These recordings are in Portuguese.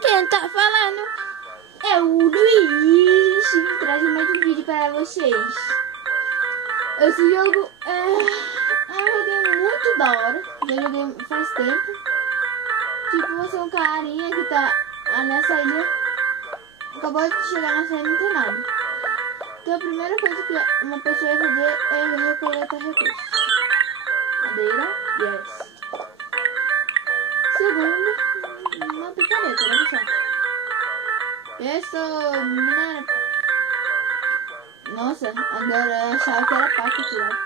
Quem tá falando é o Luiz, trazendo mais um vídeo para vocês. Esse jogo é um jogo muito da hora, já joguei faz tempo. Tipo, você é um carinha que tá nessa ilha, acabou de chegar nessa ilha e não tem nada. Então a primeira coisa que uma pessoa vai fazer é recoletar recursos. Madeira, yes. Segundo, uma picareta, né, pessoal? Essa menina... Nossa, agora eu achava que era paca tirado.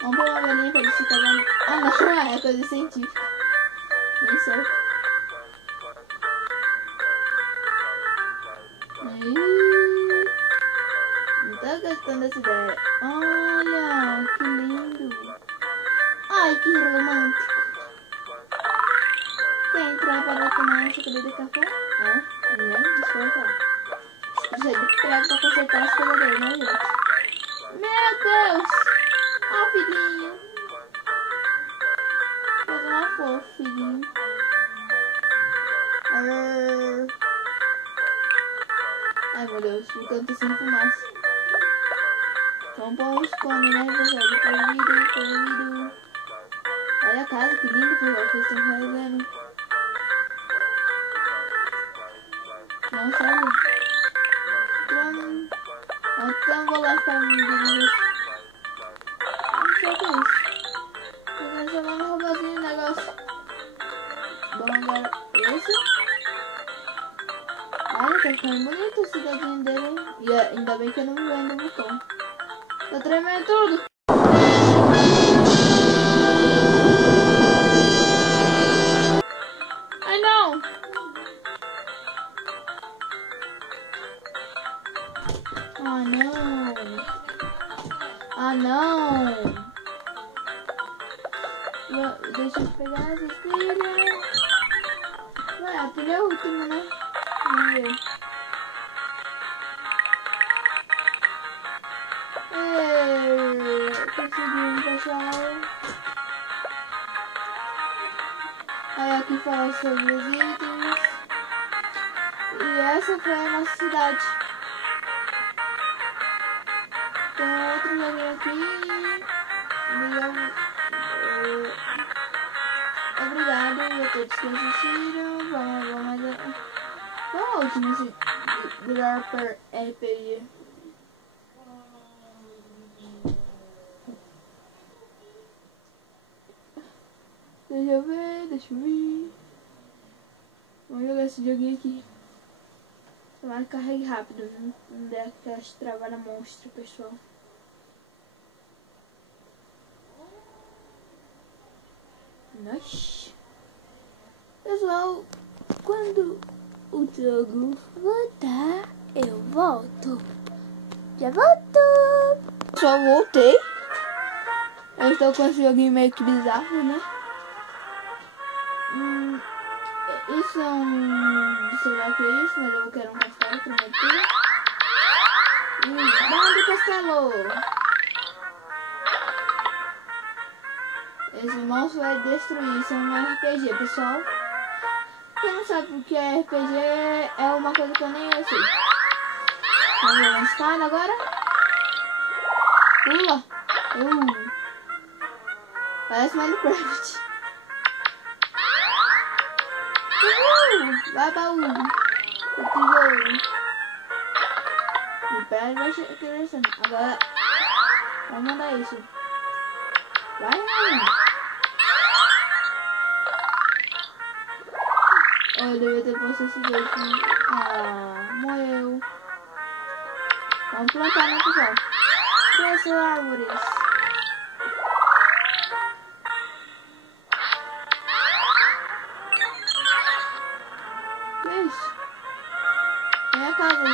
Vamos pôr uma galinha pra eles ficarem vendo. Ah, não, é coisa científica. Nem certo. Não tô gostando dessa ideia. Olha, que lindo. Ai, que romântico. Quer entrar para tomar uma xícara de café? Nem desculpa. Precisa de prato para consertar as coisas dele, né, gente? Meu Deus! Ó, filhinho. Fazer uma fofa, filhinho. Ai, meu Deus, ficando sem fumaça. Então, bom, esconde, né, pessoal? Proibido. Olha a casa, que lindo, pessoal, que eles estão carregando. Nossa, olha. Então, vou lá ficar me dirigindo. Não sei o que é isso. Tô cancelando o robôzinho o negócio. Bom, agora esse. Olha, tá ficando bonito a cidadinha dele. E ainda bem que eu não vi ainda o botão. Tá tremendo tudo. Ai, não. Ah, não. Ah, não. Deixa eu pegar essa pilha. Ué, a pilha é a última, né? Vamos ver. Conseguimos, pessoal. Aí aqui fala sobre os itens. E essa foi a nossa cidade. Tem outro joguinho aqui. Obrigado a todos que assistiram. Vamos ao último lugar para RPG. Deixa eu ver. Vamos jogar esse joguinho aqui. Tomara que carregue rápido, não der aquelas travadas monstro, pessoal. Nossa. Pessoal, quando o jogo voltar, eu volto. Já volto. Só voltei. Eu estou com esse joguinho meio que bizarro, né? Isso é sei lá o que é isso, mas eu quero um castelo pra meter. Bando castelo! Esse monstro vai destruir, isso é um RPG, pessoal. Quem não sabe o que é RPG é uma coisa que eu nem sei. Vamos ver na escada agora. Pula! Parece Minecraft. Vai, baú. O tesouro. O pé vai crescendo. Agora, vamos mandar isso. Vai, eu devia ter posto esse jeito. Morreu. Vamos plantar, né, pessoal? Cresceu árvores. Vem a casa.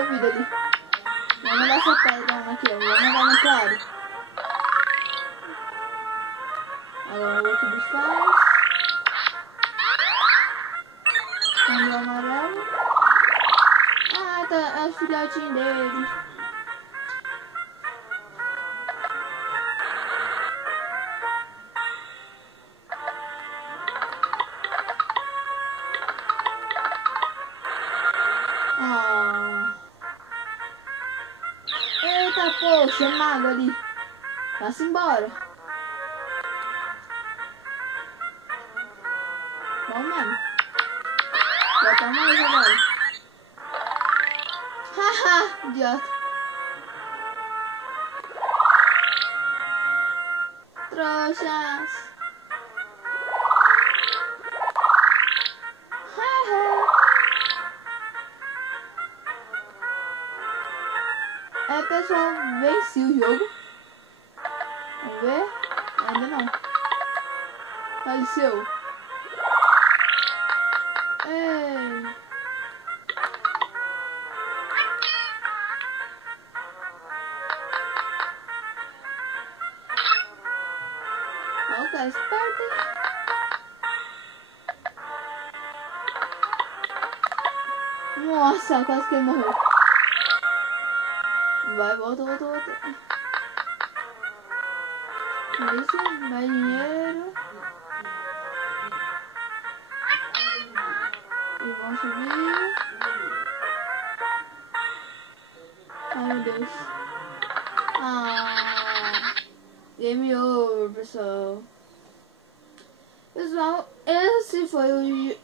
resolvido ali. Vamos mandar essa pedra aqui, ó. Vamos mandar na claro. Agora o outro bicho faz. Câmbio amarelo. Ah, tá. É o filhotinho dele. Eita, poxa, mago ali. Vá-se embora. Bom mesmo. Bota mais agora. Haha, idiota. Trouxas. É, pessoal, venci o jogo. Vamos ver? Ainda não. Faleceu. Ei. Ó, o cara esperto, hein? Nossa, quase que ele morreu. Vai, volta. Isso, mais dinheiro. E vamos subir. Ai, meu Deus. Game over, pessoal. Pessoal, esse foi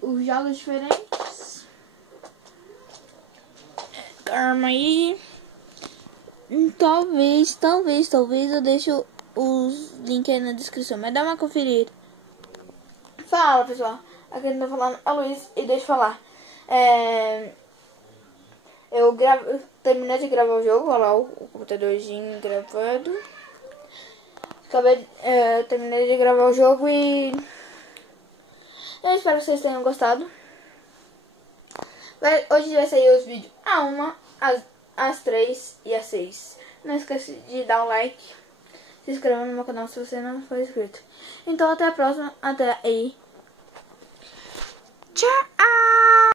os jogos diferentes. Calma aí. Talvez eu deixe os links aí na descrição, mas dá uma conferida. Fala, pessoal. Aqui eu tô falando a Luiz e deixa eu falar. Eu terminei de gravar o jogo, olha lá o computadorzinho gravando. Terminei de gravar o jogo e eu espero que vocês tenham gostado. Hoje vai sair os vídeos a 1, às 3 e às 6. Não esqueça de dar o like, se inscreva no meu canal se você não for inscrito. Então até a próxima, até aí. Tchau!